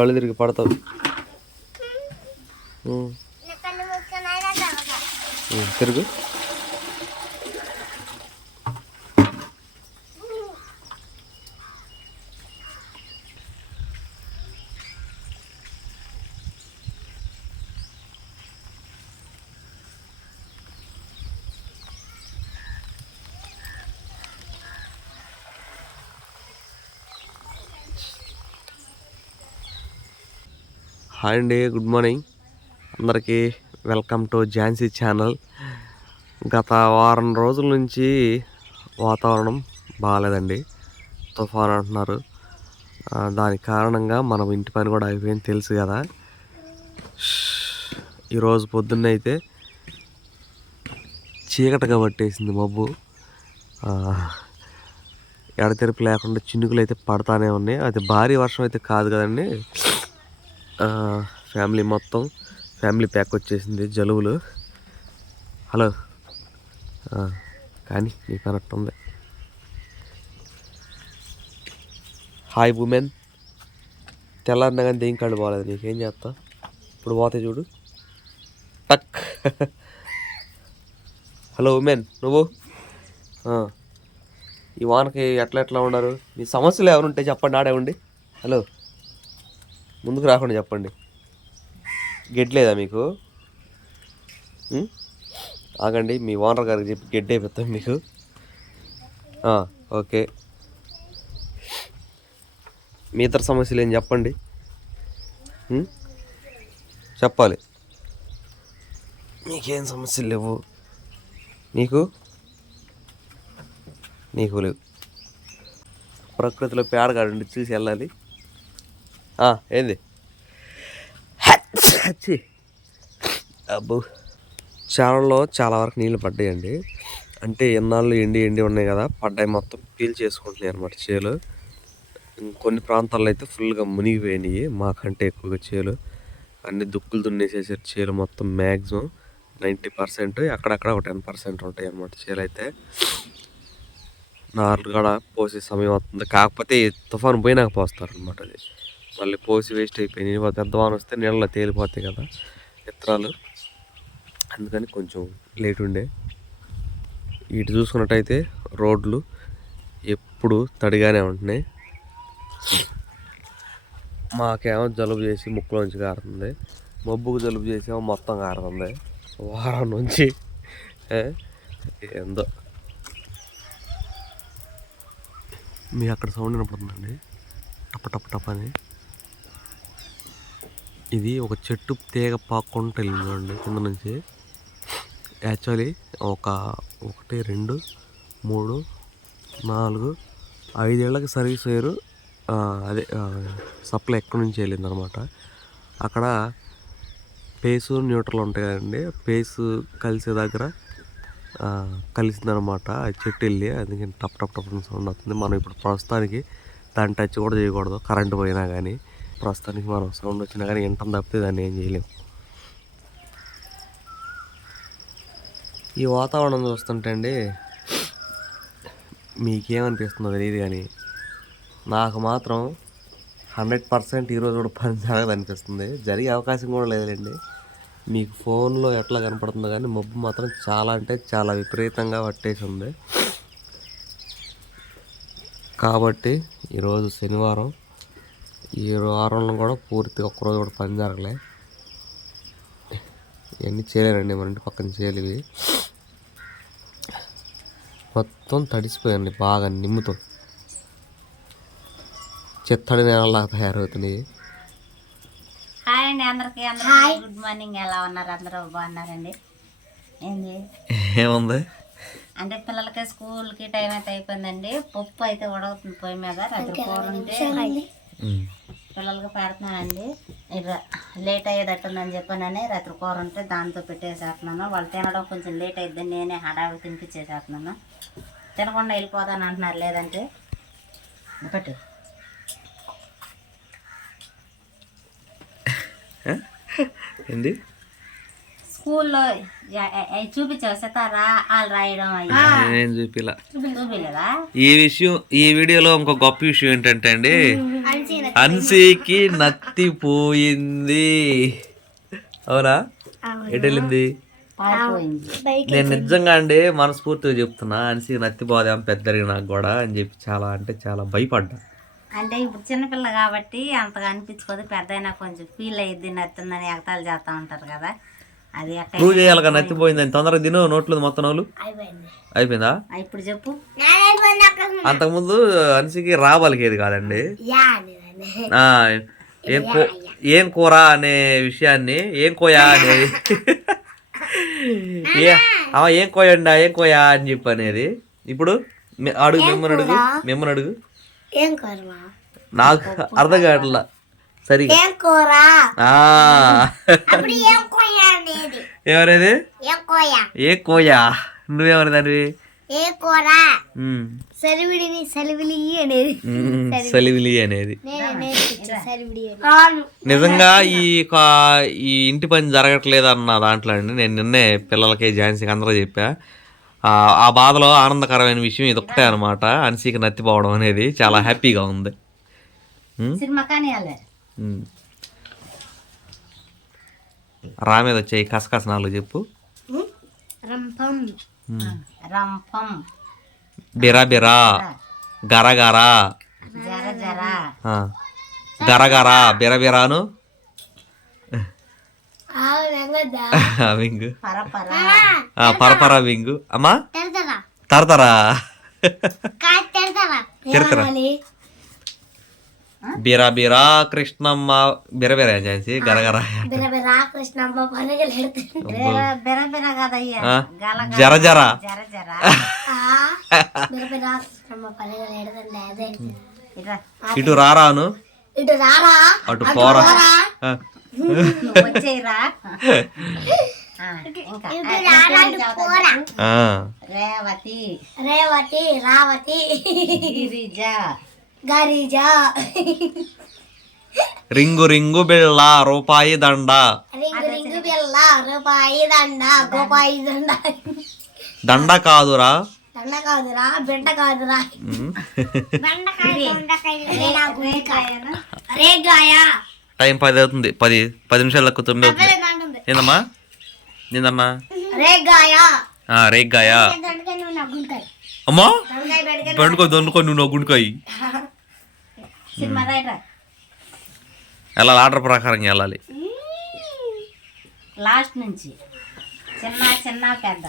కళ్ళు తిరిగి పడతావు. తిరుగు. హాయ్ అండి గుడ్ మార్నింగ్. అందరికీ వెల్కమ్ టు ఝాన్సీ ఛానల్. గత వారం రోజుల నుంచి వాతావరణం బాగాలేదండి తుఫాన్ అంటున్నారు. దానికి కారణంగా మనం ఇంటి పని కూడా అయిపోయింది తెలుసు కదా. ఈరోజు పొద్దున్న అయితే చీకటిగా పట్టేసింది మబ్బు. ఎడతెరిపి లేకుండా చినుకులు అయితే పడతానే ఉన్నాయి. అది భారీ వర్షం అయితే కాదు కదండి. ఫ్యామిలీ మొత్తం ఫ్యామిలీ ప్యాక్ వచ్చేసింది జలుబులు. హలో. కానీ నీకు అన్నట్టుంది హాయ్ ఉమెన్. తెల్లారిన కానీ దేని కళ్ళు బాగాలేదు నీకేం? చేస్తా ఇప్పుడు పోతే చూడు. టక్. హలో ఉమెన్ నువ్వు? ఈ వానకి ఎట్లా ఎట్లా ఉన్నారు? మీ సమస్యలు ఎవరుంటే చెప్పండి ఆడే ఉండి. హలో. ముందుకు రాకుండా చెప్పండి. గెడ్ లేదా మీకు ఆగండి మీ ఓనర్ గారికి చెప్పి గెడ్ అయిపోతాం మీకు. ఓకే. మీ ఇతర సమస్యలు ఏం చెప్పండి? చెప్పాలి. మీకేం సమస్యలు లేవు? నీకు? నీకు లేవు. ప్రకృతిలో పేడగాడండి చూసి వెళ్ళాలి. ఏంది? హచ్చి. అబ్బో. చాలలో చాలా వరకు నీళ్ళు పడ్డాయండి. అంటే ఎన్నాళ్ళు ఎండి ఎండి ఉన్నాయి కదా పడ్డాయి మొత్తం పీల్ చేసుకుంటున్నాయి అనమాట చేలు. కొన్ని ప్రాంతాల్లో అయితే ఫుల్గా మునిగిపోయినాయి మాకంటే ఎక్కువగా చేలు. అన్ని దుక్కులు దున్నేసేసారు చేలు మొత్తం మ్యాక్సిమం నైంటీ పర్సెంట్ అక్కడక్కడ ఒక టెన్ పర్సెంట్ ఉంటాయి అనమాట చేలు అయితే నార్లు కూడా పోసే సమయం వస్తుంది. కాకపోతే తుఫాను పోయినాక పోస్తారు అనమాట అది. మళ్ళీ పోసి వేస్ట్ అయిపోయినాయి. పెద్దవాన పెద్ద వాన వస్తే నీళ్ళలో తేలిపోతాయి కదా విత్తనాలు అందుకని కొంచెం లేట్ ఉండే. ఇటు చూసుకున్నట్టయితే రోడ్లు ఎప్పుడు తడిగానే ఉంటున్నాయి. మాకేమో జలుబు చేసి ముక్కులోంచి కారుతుంది. మబ్బుకు జలుబు చేసేమో మొత్తం కారుతుంది. వారం నుంచి ఏందో. మీ అక్కడ సౌండ్ వినపడుతుందండి. టప టప టప్ అని. ఇది ఒక చెట్టు తీగ పాక్కుంటూ వెళ్ళింది కింద నుంచి. యాక్చువల్లీ ఒక ఒకటి రెండు మూడు నాలుగు ఐదేళ్ళకి సర్వీస్ వేరు. అదే సప్లై ఎక్కడి నుంచి వెళ్ళింది అనమాట అక్కడ పేసు న్యూట్రల్ ఉంటాయి కదండి. పేసు కలిసే దగ్గర కలిసిందనమాట. ఆ చెట్టు వెళ్ళి అందుకని టప్ టప్ టప్ సౌండ్ వస్తుంది. మనం ఇప్పుడు ప్రస్తుతానికి దాన్ని టచ్ కూడా చేయకూడదు. కరెంట్ పోయినా కానీ ప్రస్తుతానికి మనం సౌండ్ వచ్చినా కానీ వింటాం తప్పితే దాన్ని ఏం చేయలేము ఈ వాతావరణం చూస్తుంటే అండి మీకేమనిపిస్తుందో తెలియదు కానీ నాకు మాత్రం హండ్రెడ్ పర్సెంట్ ఈరోజు కూడా పని జరగదు అనిపిస్తుంది. జరిగే అవకాశం కూడా లేదులేండి. మీకు ఫోన్లో ఎట్లా కనపడుతుందో కానీ మబ్బు మాత్రం చాలా అంటే చాలా విపరీతంగా పట్టేసి ఉంది. కాబట్టి ఈరోజు శనివారం ఈ వారంలో కూడా పూర్తిగా ఒక్కరోజు కూడా పని జరగలే. ఇవన్నీ చేయలేనండి మన ఇంటి పక్కన చేయలు ఇవి మొత్తం తడిసిపోయండి బాగా నిమ్ముతో. చిత్తడి నేలలాగా తయారవుతున్నాయి. హాయ్ అండి అందరికి అందరికి గుడ్ మార్నింగ్. ఎలా ఉన్నారు? అందరూ బాగున్నారండి? ఏంది? ఏముంది? అంటే పిల్లలకి స్కూల్కి టైం అయితే అయిపోయిందండి. పప్పు అయితే ఉడవుతుంది పొయ్యి మీద. రాత్రి కూర ఉంటే పిల్లలకి పెడుతున్నానండి. లేట్ అయ్యేటట్టుందని చెప్పానని రాత్రి కూర ఉంటే దాంతో పెట్టేసేస్తున్నాను. వాళ్ళు తినడం కొంచెం లేట్ అయిద్దని నేనే హడావి తినిపించేసేస్తున్నాను. తినకుండా వెళ్ళిపోతాను అంటున్నారు లేదంటే. పెట్టు. ఏంది? స్కూల్లో చూపించావు సితారా వాళ్ళు రాయడం నేను చూపిలా. చూపించలేదా ఈ విషయం ఈ వీడియోలో ఇంకో గొప్ప విషయం ఏంటంటే అండి అన్సీకి నత్తిపోయింది అవునా? ఎటు వెళ్ళింది నేను నిజంగా అండి మనస్ఫూర్తిగా చెప్తున్నా అన్సీ నత్తిపోదాం పెద్దరిగి నాకు కూడా అని చెప్పి చాలా అంటే చాలా భయపడ్డా. అంటే ఇప్పుడు చిన్నపిల్ల కాబట్టి అంతగా అనిపించుకోదు పెద్ద అయినా కొంచెం ఫీల్ అయ్యిద్ది నత్తుందని ఎగతాలు చేస్తూ ఉంటారు కదా. అది ప్రూవ్ చేయాలి కదా నత్తిపోయిందని. తొందరగా తిను నోట్లో మొత్తం నోళ్ళు. అయిపోయిందా. ఇప్పుడు చెప్పు. అంతకుముందు అన్సీకి రాబలికేది కాదండి? ఏం కూ ఏం కూర అనే విషయాన్ని ఏం కోయా అనేది ఏ కోయండా ఏం కోయా అని చెప్పి అనేది. ఇప్పుడు అడుగు మిమ్మల్ని అడుగు మిమ్మల్ని అడుగు. నాకు అర్థం కావట్లా. సరిగా. ఏం కూర? ఆ. అప్పుడు ఏం కోయ అనేది. ఎవరేది ఏం కోయ? ఏ కోయా? నువ్వెవరి దానివి ఏ కూర? ఉమ్. సలివిడిని సలివిలి అనేది. సలివిలి నిజంగా ఈ ఈ ఇంటి పని జరగట్లేదు అన్న దాంట్లో అండి. నేను నిన్నే పిల్లలకి ఝాన్సీకి అందరూ చెప్పా. ఆ, ఆ బాధలో ఆనందకరమైన విషయం ఇది ఒక్కటే అనమాట అన్సీకి నత్తిపోవడం అనేది చాలా హ్యాపీగా ఉంది. రా మీద వచ్చాయి కసకస నాలుగు చెప్పు. రంపం. రంపం. బిరా బిరా. గర గర. జర జర. ఆ, గర గర. బిర బిరాను. ఆవు రంగద్దా వింగు. పరపర వింగు. అమ్మా? తరతరా. తిరతరా. బిరా బిరా కృష్ణమ్మ బిర బిర చేసి గరగర జర జర ఇటు రారాను ఇటు రారా అటు పోరా? రేవతి. రేవతి రావతి. గిరిజ. గరిజా. రింగు రింగు బిళ్ళ రూపాయి దండ. రింగు రింగు బిల్ల రూపాయి దండ గోపాయి దండ. దండ కాదురా. దండ కాదురా బెండ కాదురా. టైం పది అవుతుంది. పది పది నిమిషాలు తక్కువ తొమ్మిది అవుతుంది. ఏందమ్మా? ఏందమ్మా? రేగ్గాయా అమ్మా? పండుకో దొండుకో నువ్వు నా గుండుకాయి. సినిమా ఎలా ఆర్డర్ ప్రకారం వెళ్ళాలి? లాస్ట్ నుంచి. చిన్న చిన్న పెద్ద.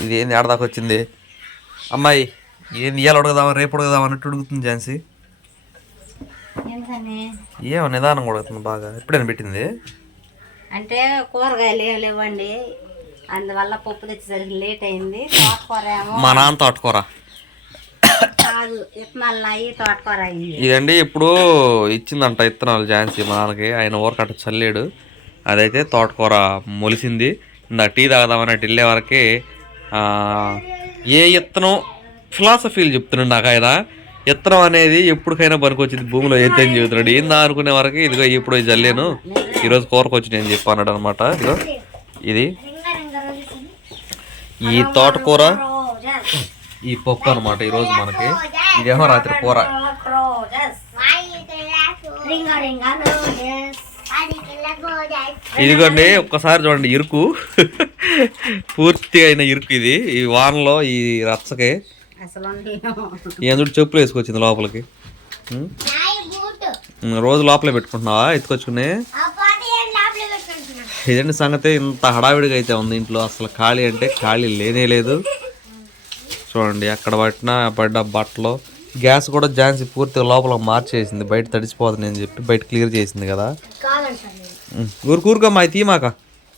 ఇది ఏంది ఆడదాకా వచ్చింది? అమ్మాయి ఏంది ఇవాళ ఉడకదామా రేపు ఉడకదామా అన్నట్టు ఉడుకుతుంది ఝాన్సీ. ఏమో నిదానం ఉడుకుతుంది బాగా. ఎప్పుడైనా పెట్టింది? అంటే కూరగాయలు ఏం లేవండి. అందువల్ల పప్పు తెచ్చేసరికి లేట్ అయింది. తోటకూర ఏమో మా నాన్న తోటకూర కాదు విత్తనాలు నాయి తోటకూర అయింది ఇదండి ఇప్పుడు ఇచ్చిందంట ఇత్తనాలు ఝాన్సీ మా నాన్నకి. ఆయన ఊరకట్ట చల్లేడు. అదైతే తోటకూర మొలిసింది. ఇందా టీ తాగదామని అటు వెళ్ళే వరకే ఏ ఇత్తనం ఫిలాసఫీలు చెప్తున్నాడు నాకు ఆయన. ఇత్తనం అనేది ఎప్పటికైనా పనికొచ్చింది భూమిలో ఎత్తని చెబుతున్నాడు. ఏందా అనుకునే వరకు ఇదిగో ఇప్పుడు చల్లేను. ఈరోజు కూరకు వచ్చి నేను చెప్పాను అనమాట ఇదిగో ఇది. ఈ తోటకూర ఈ పప్పు అనమాట ఈరోజు మనకి. ఇదేమో రాత్రి కూర. ఇదిగోండి ఒక్కసారి చూడండి ఇరుకు. పూర్తి అయిన ఇరుకు ఇది. ఈ వానలో ఈ రచ్చకి. అసలు ఎందుకు చెప్పులు వేసుకొచ్చింది లోపలికి. రోజు లోపలే పెట్టుకుంటున్నావా? ఎత్తుకొచ్చుకుని. ఇదండి సంగతి? ఇంత హడావిడిగా అయితే ఉంది ఇంట్లో. అసలు ఖాళీ అంటే ఖాళీ లేనే లేదు. చూడండి అక్కడ పట్టిన పడ్డ బట్టలు. గ్యాస్ కూడా ఝాన్సీ పూర్తిగా లోపల మార్చేసింది బయట తడిచిపోతుంది అని చెప్పి బయట క్లియర్ చేసింది కదా. కాదంటాను నేను ఊరు తీమాక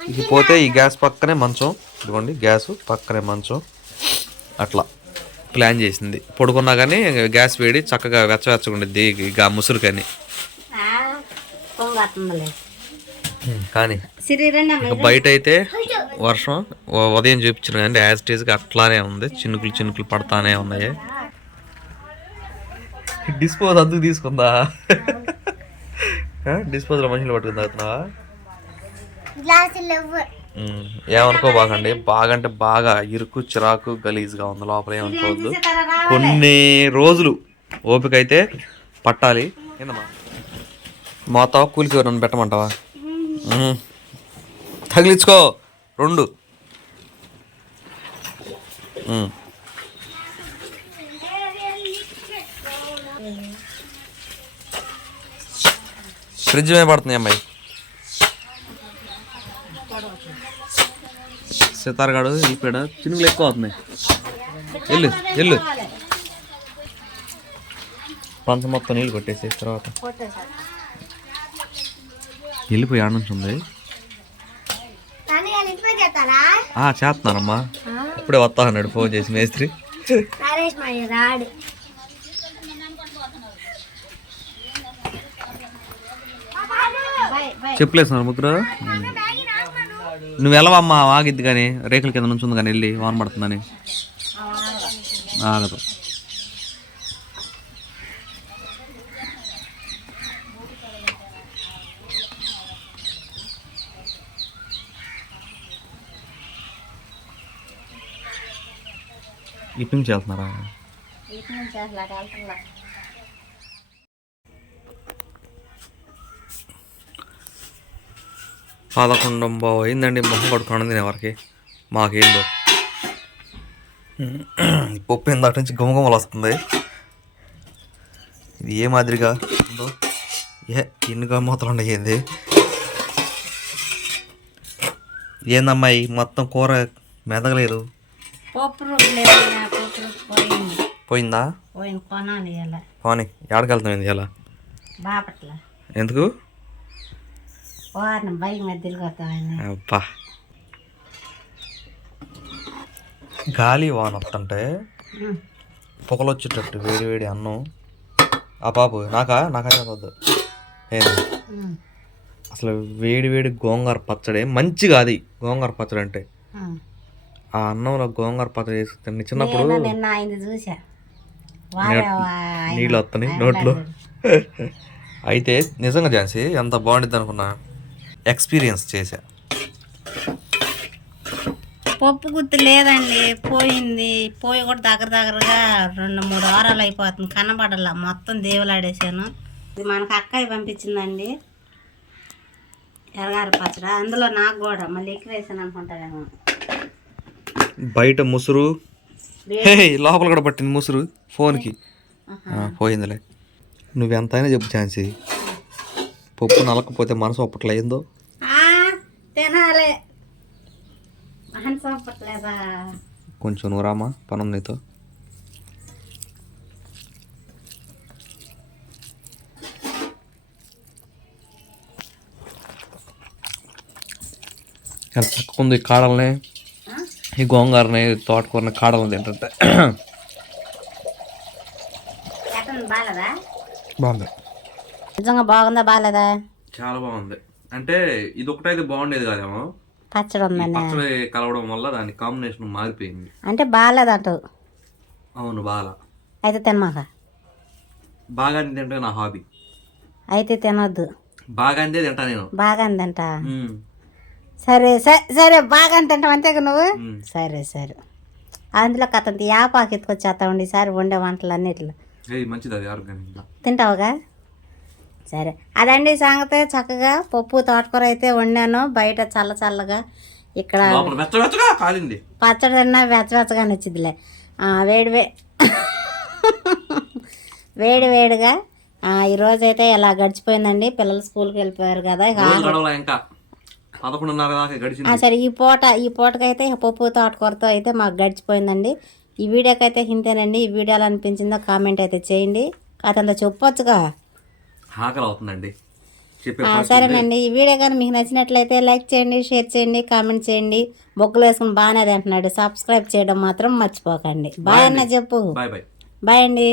ఇది పోతే ఈ గ్యాస్ పక్కనే మంచం. ఇదిగోండి గ్యాస్ పక్కనే మంచం. అట్లా ప్లాన్ చేసింది. పడుకున్నా కానీ గ్యాస్ వేడి చక్కగా వెచ్చవెచ్చగా ఉండేది ఇక ముసురు కానీ ఆ, కానీ బయట అయితే వర్షం ఉదయం చూపించిన కానీ యాజ్ టీజ్గా అట్లానే ఉంది. చినుకులు చినుకులు పడతానే ఉన్నాయి. డిస్పోజ్ అందుకు తీసుకుందా? డిస్పోజల్ మనుషులు పట్టుకుని తాగుతున్నావా? ఏమనుకో బాగండి బాగా అంటే బాగా ఇరుకు చిరాకు గలీజ్గా ఉంది. లోపల ఏమనుకోవద్దు కొన్ని రోజులు ఓపిక అయితే పట్టాలి. ఏందమ్మా? మోతావా కూలికి నన్ను పెట్టమంటావా. తగిలించుకో. రెండు. ఫ్రిడ్జ్ మీద పడుతుంది అమ్మాయి. సితారగాడు వెళ్ళిపోయాడు చినుకులు ఎక్కువ అవుతున్నాయి. వెళ్ళు వెళ్ళు. పంచ మొత్తం నీళ్ళు కొట్టేసి తర్వాత. వెళ్ళిపోయి ఆడ నుంచి ఉంది చేస్తున్నానమ్మా ఇప్పుడే వస్తా అన్నాడు ఫోన్ చేసి మేస్త్రి. రాడు. చెప్పులేస్తున్నారు ముగ్గురు? నువ్వు వెళ్ళవమ్మా ఆగిద్ది కానీ రేకుల కింద నుంచి ఉంది కానీ వెళ్ళి వాన పడుతుందని. ఆగదు. ఇటు నుంచి వెళ్తున్నారా ఇటు నుంచి అసలు అటు వెళ్తున్నా పదకొండు బావు అయిందండి మొహం కొడుకోవడం తినేవారికి మాకేందో పప్పు ఇందాక నుంచి గుమగుమలు వస్తుంది ఇది ఏ మాదిరిగా ఉందో ఏ ఎన్ని గమ్మతులు ఏంది ఏందమ్మా ఈ మొత్తం కూర మెదగలేదు పోయింది? పోయిందా పోయింది కొనాలి ఇలా పోనీ ఎక్కడికి వెళ్తాం ఇలా? బాపట్ల ఎందుకు? వారిని బైక్ మీద తిరిగొస్తామని అబ్బా. గాలి వాన వస్తుంటే పొగలొచ్చేటట్టు వేడి వేడి అన్నం. ఆ పాపు నాకా? నాకా చదవద్దు అసలు వేడి వేడి గోంగూర పచ్చడి మంచిగా అది గోంగూర పచ్చడి అంటే ఆ అన్నంలో గోంగూర పచ్చడి వేసి చిన్నప్పుడు నిన్న ఆయన చూసా నీళ్ళు వస్తున్నాయి ఆయన నోట్లో. అయితే నిజంగా ఝాన్సీ ఎంత బాగుండిద్ది అనుకున్నా? ఎక్స్పీరియన్స్ చేశా. పప్పు గుత్తి లేదండి. పోయింది. పోయి కూడా దగ్గర దగ్గరగా రెండు మూడు వారాలు అయిపోతుంది. కనబడలా. మొత్తం దేవులాడేసాను ఇది మనకు అక్కయ్య పంపించిందండి. ఎరగారి పచ్చడి. అందులో నాకు కూడా. మళ్ళీ ఎక్కువ వేసాను అనుకుంటారేమో. బయట ముసురు. హే లోపల కూడా పట్టింది ముసురు ఫోన్కి. పోయిందిలే. నువ్వెంతైనా చెప్పు ఛాన్సీ పప్పు నలకపోతే మనసు ఒప్పట్లేందో? తినాలి. ఒప్పట్లేదా? కొంచెం నువ్వు రామా పని ఉంది నీతో. చాలా చక్కగా ఈ కాడల్ని. ఈ గోంగూరని తోటకూరని కాడలను తింటుంటే. బాగుంది. నిజంగా బాగుందా బాగాలేదా చాలా బాగుంది. అంటే ఇది ఒకటైతే బాగుండేది కాదేమో? పచ్చడి ఉందండి పచ్చడి కలవడం వల్ల దాని కాంబినేషన్ మారిపోయింది. అంటే బాగాలేదంటావు అవును బాగా అయితే తినమాక? బాగా తింటే నా హాబీ. అయితే తినొద్దు. బాగా అందే తింటా నేను. బాగా తింట. సరే సరే సరే బాగా తింటాం అంతేగా నువ్వు. సరే సరే. అందులో కథ యాపాకు ఎత్తుకొచ్చేస్తామండి ఈసారి వండే వంటలు అన్నిటిలో. తింటావుగా? సరే. అదండి సంగతి చక్కగా పప్పు తోటకూర అయితే వండాను. బయట చల్ల చల్లగా ఇక్కడ పచ్చడి తిన్నా వెచ్చవెచ్చగా నచ్చిద్దిలే ఆ, వేడి వే వేడి వేడిగా ఆ, ఈరోజు అయితే ఇలా గడిచిపోయిందండి. పిల్లలు స్కూల్కి వెళ్ళిపోయారు కదా ఇక రోజు గడవలా ఇంకా పదకొండున్నర దాకా గడిచింది. సరే ఈ పూట ఈ పూటకైతే పప్పు తోటకూరతో అయితే మాకు గడిచిపోయిందండి. ఈ వీడియోకి అయితే ఇంతేనండి. ఈ వీడియో ఎలా అనిపించిందో కామెంట్ అయితే చేయండి. కాదంతా చెప్పొచ్చుగా ఆకలి అవుతుందండి. సరేనండి. ఈ వీడియో కానీ మీకు నచ్చినట్లయితే లైక్ చేయండి షేర్ చేయండి కామెంట్ చేయండి. బొగ్గులు వేసుకుని బాగానే తింటున్నాడు సబ్స్క్రైబ్ చేయడం మాత్రం మర్చిపోకండి. బాయ్ అన్న చెప్పు. బాయ్ అండి.